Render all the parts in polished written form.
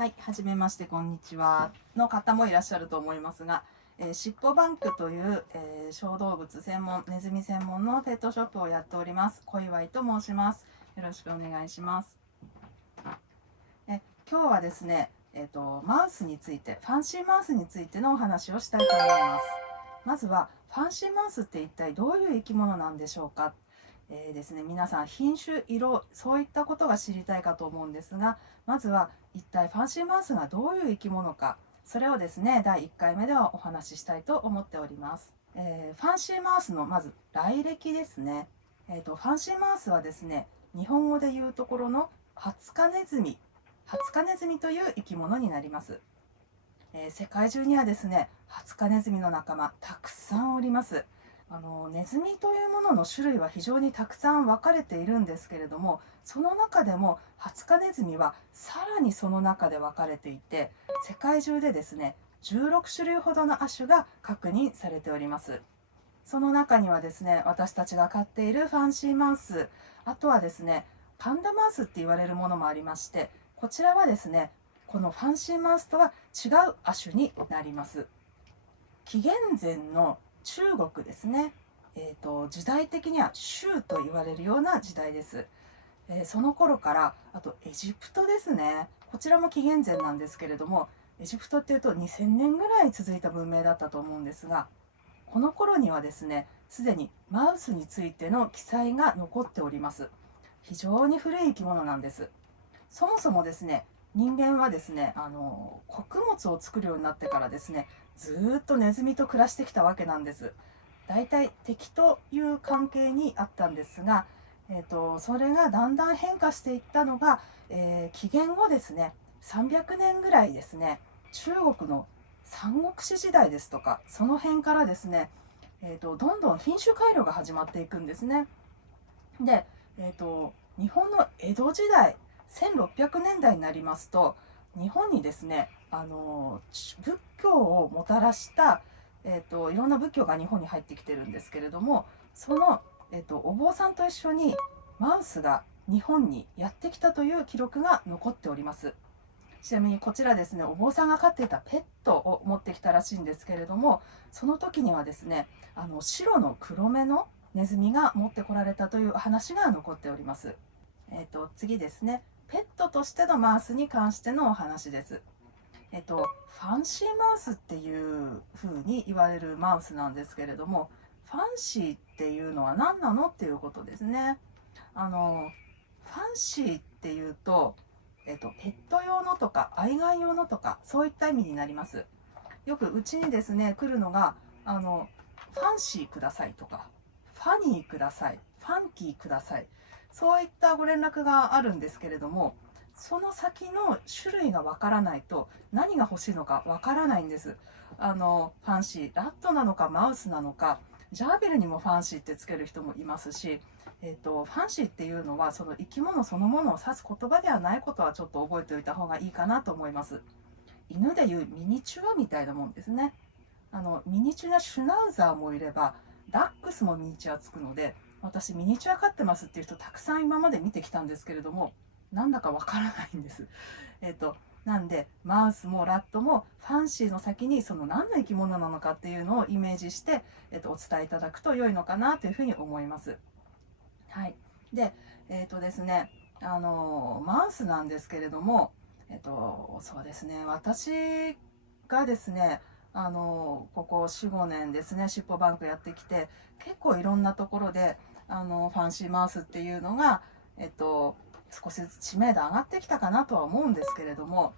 はい、はじめまして、こんにちはの方もいらっしゃると思いますが、しっぽバンクという、小動物専門、ネズミ専門のペットショップをやっております。小祝と申します。よろしくお願いします。今日はですね、マウスについて、ファンシーマウスについてのお話をしたいと思います。まずは、ファンシーマウスって一体どういう生き物なんでしょうか。ですね、皆さん品種、色、そういったことが知りたいかと思うんですが、まずは一体ファンシーマウスがどういう生き物か、それをですね、第1回目ではお話ししたいと思っております。ファンシーマウスのまず来歴ですね。ファンシーマウスはですね、日本語で言うところのハツカネズミ、ハツカネズミという生き物になります。世界中にはですね、ハツカネズミの仲間たくさんおります。ネズミというものの種類は非常にたくさん分かれているんですけれども、その中でもハツカネズミはさらにその中で分かれていて、世界中でですね16種類ほどの亜種が確認されております。その中にはですね、私たちが飼っているファンシーマウス、あとはですねパンダマウスって言われるものもありまして、こちらはですねこのファンシーマウスとは違う亜種になります。紀元前の中国ですね、時代的には州と言われるような時代です。その頃からあとエジプトですね、こちらも紀元前なんですけれども、エジプトっていうと2000年ぐらい続いた文明だったと思うんですが、この頃にはですねすでにマウスについての記載が残っております。非常に古い生き物なんです。そもそもですね、人間はですね穀物を作るようになってからですね、ずっとネズミと暮らしてきたわけなんです。だいたい敵という関係にあったんですが、それがだんだん変化していったのが、紀元後ですね300年ぐらいですね、中国の三国志時代ですとか、その辺からですね、どんどん品種改良が始まっていくんですね。で、日本の江戸時代1600年代になりますと、日本にですね仏教をもたらした、いろんな仏教が日本に入ってきてるんですけれども、その、お坊さんと一緒にマウスが日本にやってきたという記録が残っております。ちなみにこちらですね、お坊さんが飼っていたペットを持ってきたらしいんですけれども、その時にはですね白の黒目のネズミが持ってこられたという話が残っております。次ですね、ペットとしてのマウスに関してのお話です。ファンシーマウスっていう風に言われるマウスなんですけれども、ファンシーっていうのは何なのっていうことですね。ファンシーっていうと、ペット用のとか愛玩用のとかそういった意味になります。よくうちにですね来るのがファンシーくださいとか、ファニーください、ファンキーください、そういったご連絡があるんですけれども、その先の種類がわからないと何が欲しいのかわからないんです。ファンシーラットなのかマウスなのか、ジャーベルにもファンシーってつける人もいますし、ファンシーっていうのはその生き物そのものを指す言葉ではないことはちょっと覚えておいた方がいいかなと思います。犬でいうミニチュアみたいなもんですね。ミニチュアシュナウザーもいればダックスもミニチュアつくので、私ミニチュア飼ってますっていう人たくさん今まで見てきたんですけれども、なんだかわからないんです。なんでマウスもラットもファンシーの先にその何の生き物なのかっていうのをイメージして、お伝えいただくと良いのかなというふうに思います。はい、でですねマウスなんですけれども、そうですね、私がですねここ4、5年ですね、しっぽバンクやってきて、結構いろんなところでファンシーマウスっていうのが、少しずつ知名度上がってきたかなとは思うんですけれども、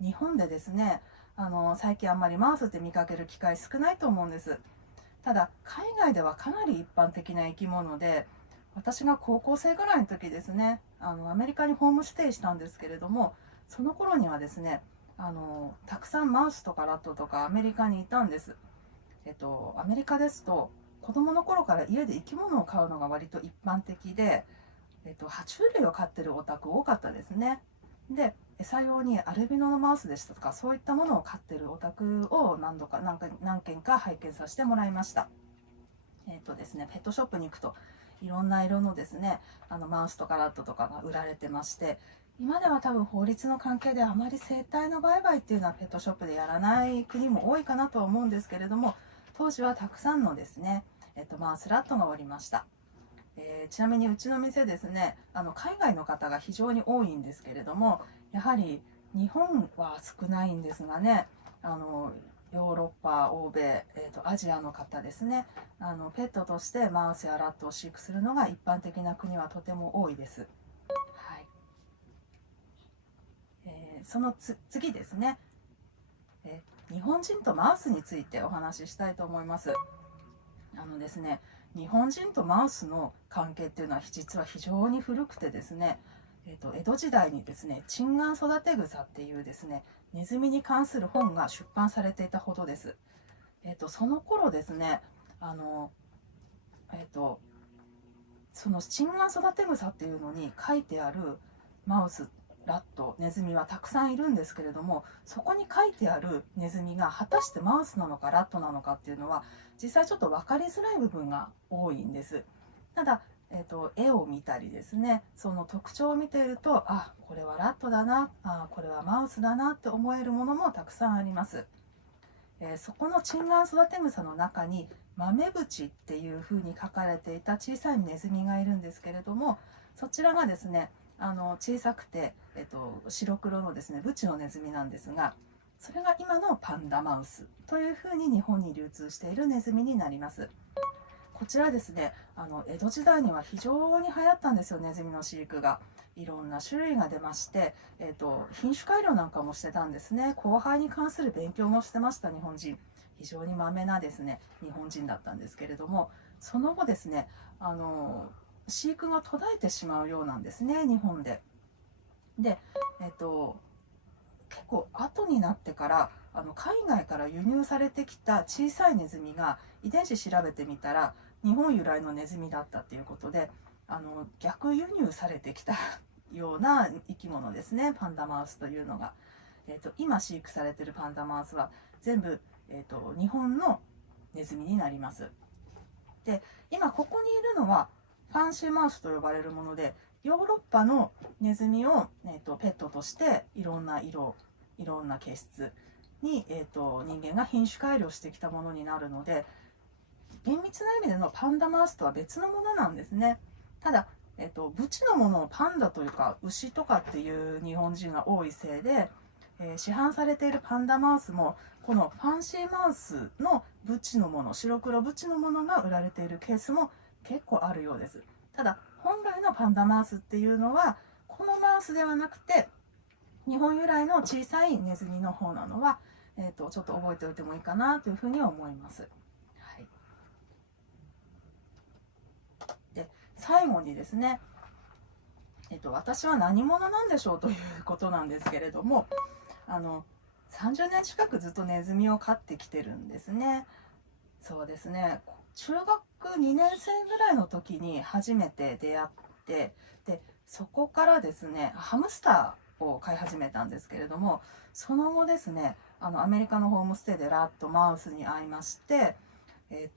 日本でですね最近あんまりマウスって見かける機会少ないと思うんです。ただ海外ではかなり一般的な生き物で、私が高校生ぐらいの時ですねアメリカにホームステイしたんですけれども、その頃にはですねたくさんマウスとかラットとかアメリカにいたんです。アメリカですと子供の頃から家で生き物を飼うのが割と一般的で、爬虫類を飼ってるお宅多かったですね。で餌用にアルビノのマウスでしたとか、そういったものを飼ってるお宅を何軒か拝見させてもらいました。ですね、ペットショップに行くといろんな色のですねマウスとかラットとかが売られてまして、今では多分法律の関係であまり生体の売買っていうのはペットショップでやらない国も多いかなとは思うんですけれども、当時はたくさんのですね、マウスラットがおりました。ちなみにうちの店ですね、海外の方が非常に多いんですけれども、やはり日本は少ないんですがね、ヨーロッパ、欧米、アジアの方ですね、ペットとしてマウスやラットを飼育するのが一般的な国はとても多いです。はい。その次ですね、日本人とマウスについてお話ししたいと思います。ですね、日本人とマウスの関係っていうのは実は非常に古くてですね、江戸時代にですね、チンガン育て草っていうですね、ネズミに関する本が出版されていたほどです。その頃ですね、あの、えっと、そのチンガン育て草っていうのに書いてあるマウス、ラット、ネズミはたくさんいるんですけれども、そこに書いてあるネズミが果たしてマウスなのかラットなのかっていうのは実際ちょっと分かりづらい部分が多いんです。ただ、絵を見たりですね、その特徴を見ていると、あ、これはラットだな、あ、これはマウスだなって思えるものもたくさんあります。そこのチンガン育て草の中に豆淵っていう風に書かれていた小さいネズミがいるんですけれども、そちらがですね、小さくて、白黒のですねブチのネズミなんですが、それが今のパンダマウスという風に日本に流通しているネズミになります。こちらですね、江戸時代には非常に流行ったんですよ、ネズミの飼育が。いろんな種類が出まして、品種改良なんかもしてたんですね。交配に関する勉強もしてました、日本人。非常にまめなですね、日本人だったんですけれども、その後ですね、飼育が途絶えてしまうようなんですね、日本で。で、結構後になってから海外から輸入されてきた小さいネズミが遺伝子調べてみたら日本由来のネズミだったっていうことで逆輸入されてきたような生き物ですね、パンダマウスというのが。今飼育されているパンダマウスは全部、日本のネズミになります。で、今ここにいるのはファンシーマウスと呼ばれるもので、ヨーロッパのネズミを、ペットとしていろんな色、いろんな毛質に、人間が品種改良してきたものになるので、厳密な意味でのパンダマウスとは別のものなんですね。ただ、ブチのものをパンダというか牛とかっていう日本人が多いせいで、市販されているパンダマウスもこのファンシーマウスのブチのもの、白黒ブチのものが売られているケースも結構あるようです。ただ本来のパンダマウスっていうのはこのマウスではなくて日本由来の小さいネズミの方なのは、ちょっと覚えておいてもいいかなというふうに思います。はい、で最後にですね、私は何者なんでしょうということなんですけれども、30年近くずっとネズミを飼ってきてるんですね。そうですね、中学2年生ぐらいの時に初めて出会って、でそこからですねハムスターを飼い始めたんですけれども、その後ですねアメリカのホームステイでラットマウスに会いまして、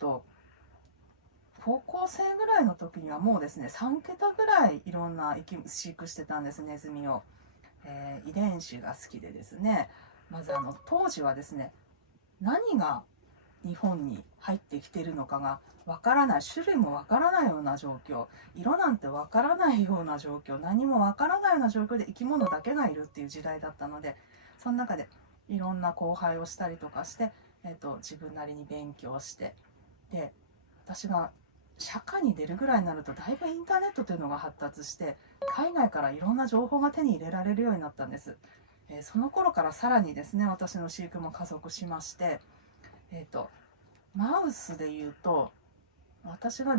高校生ぐらいの時にはもうですね3桁ぐらいいろんな飼育してたんです、ネズミを。遺伝子が好きでですね、まず当時はですね、何が日本に入ってきているのかがわからない、種類もわからないような状況、色なんてわからないような状況、何もわからないような状況で生き物だけがいるっていう時代だったので、その中でいろんな交配をしたりとかして、自分なりに勉強して、で私が社会に出るぐらいになるとだいぶインターネットというのが発達して海外からいろんな情報が手に入れられるようになったんです。その頃からさらにですね私の飼育も加速しまして、マウスでいうと私が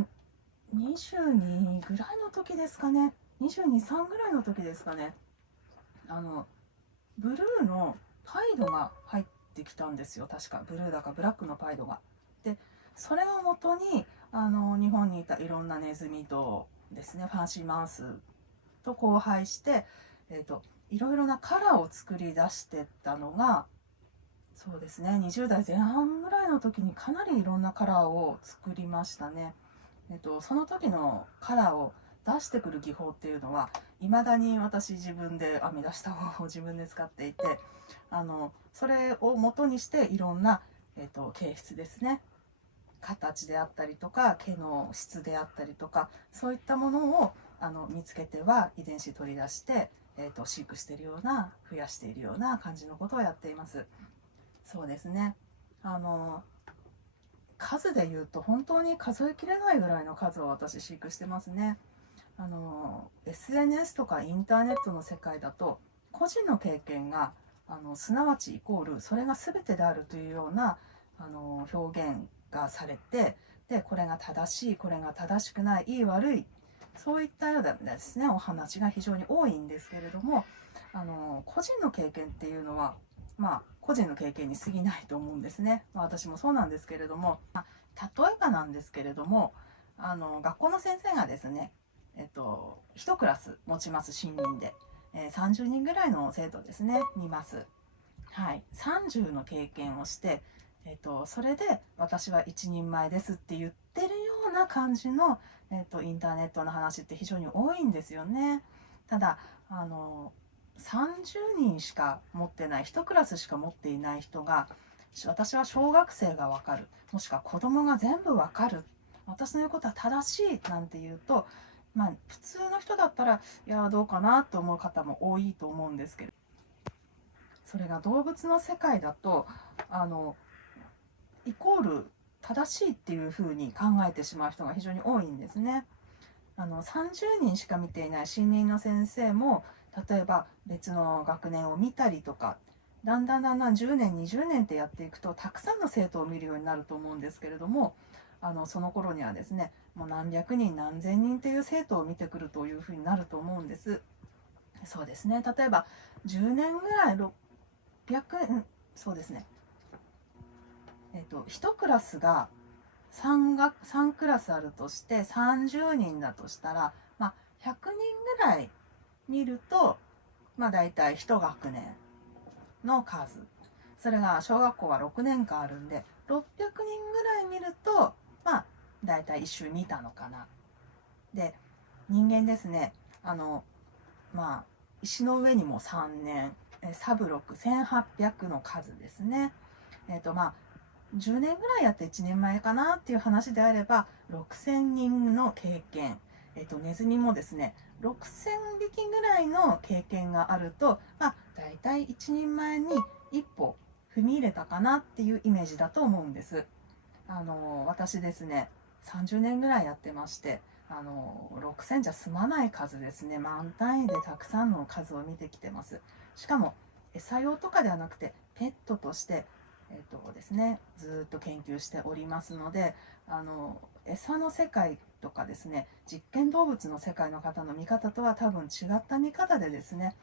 22ぐらいの時ですかね、22、3ぐらいの時ですかね、ブルーのパイドが入ってきたんですよ、確かブルーだかブラックのパイドが。でそれをもとに日本にいたいろんなネズミとですねファンシーマウスと交配して、いろいろなカラーを作り出してったのがそうですね20代前半ぐらいの時にかなりいろんなカラーを作りましたね。その時のカラーを出してくる技法っていうのは未だに私自分で編み出した方法を自分で使っていて、それを元にしていろんな、形質ですね、形であったりとか毛の質であったりとか、そういったものを見つけては遺伝子取り出して、飼育しているような、増やしているような感じのことをやっています。そうですね、数で言うと本当に数えきれないぐらいの数を私飼育してますね。SNS とかインターネットの世界だと個人の経験がすなわちイコールそれが全てであるというような表現がされて、でこれが正しい、これが正しくない、いい悪い、そういったようなですねお話が非常に多いんですけれども、個人の経験っていうのは個人の経験に過ぎないと思うんですね。私もそうなんですけれども、例えばなんですけれども、学校の先生がですね、1クラス持ちます。新任で、30人ぐらいの生徒ですね見ます。はい、30の経験をして、それで私は一人前ですって言ってるような感じの、インターネットの話って非常に多いんですよね。ただ30人しか持ってない、1クラスしか持っていない人が、私は小学生が分かる、もしくは子供が全部分かる、私の言うことは正しいなんて言うと、普通の人だったらいやどうかなと思う方も多いと思うんですけど、それが動物の世界だとイコール正しいっていうふうに考えてしまう人が非常に多いんですね。30人しか見ていない新任の先生も、例えば別の学年を見たりとか、だんだん10年20年ってやっていくとたくさんの生徒を見るようになると思うんですけれども、その頃にはですねもう何百人何千人っていう生徒を見てくるというふうになると思うんです。そうですね、例えば10年ぐらい600、そうですね、1クラスが3クラスあるとして30人だとしたら、100人ぐらい見ると、だいたい1学年の数、それが小学校は6年間あるんで600人ぐらい見ると、だいたい一周見たのかな。で人間ですね、石の上にも3年、サブロク1800の数ですね。10年ぐらいやって1年前かなっていう話であれば6000人の経験、ネズミもですね6000匹ぐらいの経験があると、だいたい一人前に一歩踏み入れたかなっていうイメージだと思うんです。私ですね30年ぐらいやってまして、6000じゃ済まない数ですね、万単位でたくさんの数を見てきてます。しかも餌用とかではなくてペットとしてですね、ずっと研究しておりますので、餌の世界とかですね実験動物の世界の方の見方とは多分違った見方でですね、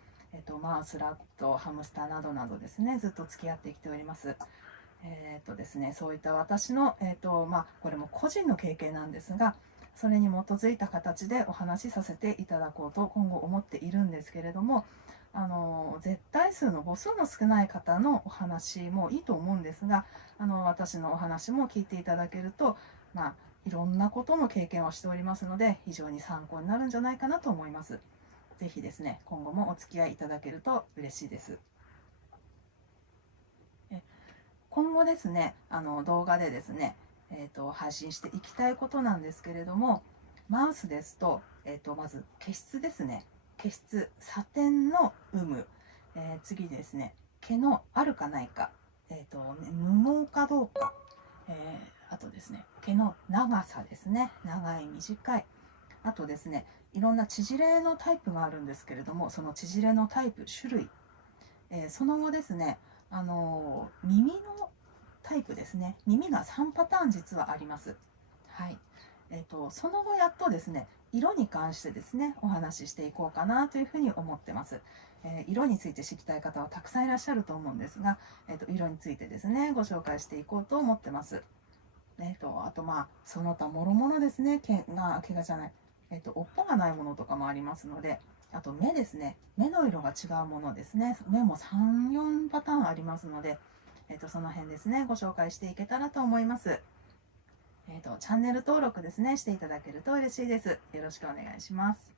マウス、ラット、ハムスターなどなどですねずっと付き合ってきております。ですね、そういった私の、これも個人の経験なんですが、それに基づいた形でお話しさせていただこうと今後思っているんですけれども、絶対数の母数の少ない方のお話もいいと思うんですが、私のお話も聞いていただけると、いろんなことの経験をしておりますので非常に参考になるんじゃないかなと思います。ぜひですね今後もお付き合いいただけると嬉しいです。今後ですね動画でですね、配信していきたいことなんですけれども、マウスですと、まず毛質ですね、毛質、サテンの有無、次ですね毛のあるかないか、無毛かどうか、あとですね毛の長さですね、長い短い、あとですねいろんな縮れのタイプがあるんですけれども、その縮れのタイプ種類、その後ですね耳のタイプですね、耳が3パターン実はあります。はい、その後やっとですね色に関してですねお話ししていこうかなというふうに思ってます。色について知りたい方はたくさんいらっしゃると思うんですが、色についてですねご紹介していこうと思ってます。あとその他もろもろですね、毛がじゃない、尾っぽがないものとかもありますので、あと目ですね、目の色が違うものですね、目も3、4パターンありますので、その辺ですねご紹介していけたらと思います。チャンネル登録ですねしていただけると嬉しいです。よろしくお願いします。